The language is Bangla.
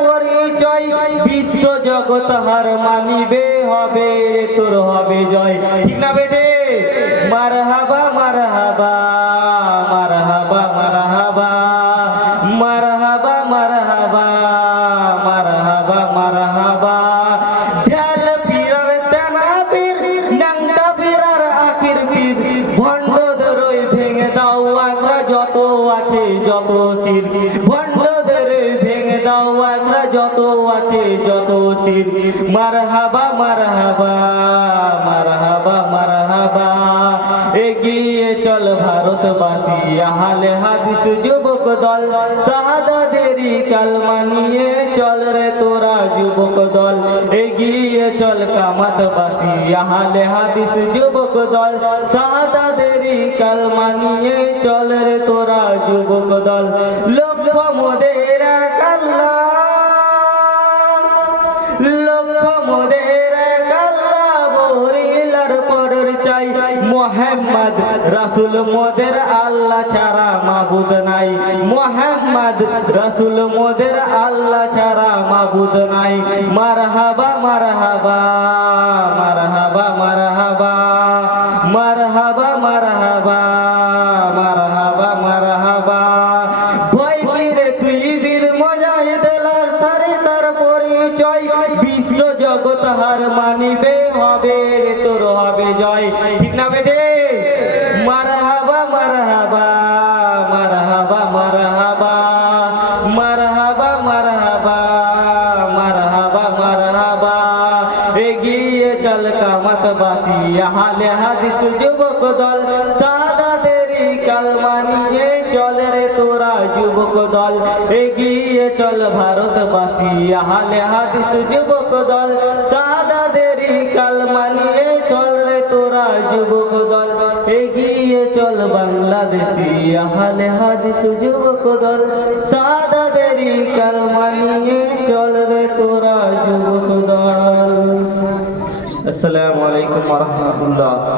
পরিচয়। বিশ্ব ভেঙে দাও আগ্রা যত আছে যত শির। ভণ্ডদেরই ভেঙে দাও আগ্রা যত আছে, যত শির। মার হাবা মার হাবা মার হাবা মার হাবা এগিয়ে চল ভারতবাসী, আহালে হাদিস যুবক দল। সাহাদাদেরই কালমা নিয়ে চল রে তোরা যুবক দল। এগিয়ে চল কামাতবাসী, আহালে হাদিস যুবক দল। সাহাদাদেরই কালমা নিয়ে চল রে তোরা যুবক দল। লক্ষ্য মোদের মোহাম্মদ রাসুল মোদের আল্লাহ ছাড়া মাবুদ নাই। মোহাম্মদ রাসুল মোদের আল্লাহ ছাড়া মাবুদ নাই। মারহাবা মারহাবা মারহাবা মারহাবা মারহাবা মারহাবা মারহাবা মারহাবা। ভয় কিরে তুই বীর মজাহিদ তার পরিচয়। বিশ্ব জগৎ হার মানিবে হবে রে তোর হবে জয়। ঠিক না বেটে? মারহাবা মারহাবা মারহাবা মারহাবা মারহাবা মারহাবা মারহাবা মারহাবা। এগিয়ে চল কামতবাসী হালে হাদিস যুবক দল। সাদাদেরই কালমা নিয়ে চল রে তোরা যুবক দল। এগিয়ে চল ভারতবাসী হালে হাদিস যুবক দল। সাদাদেরই কালমা চল বাংলাদেশি হালে হাদিস যুবক দল। সাদাদেরই কালমা নিয়ে চল রে তোরা যুবক দল। আসসালামু আলাইকুম ওয়া রাহমাতুল্লাহ।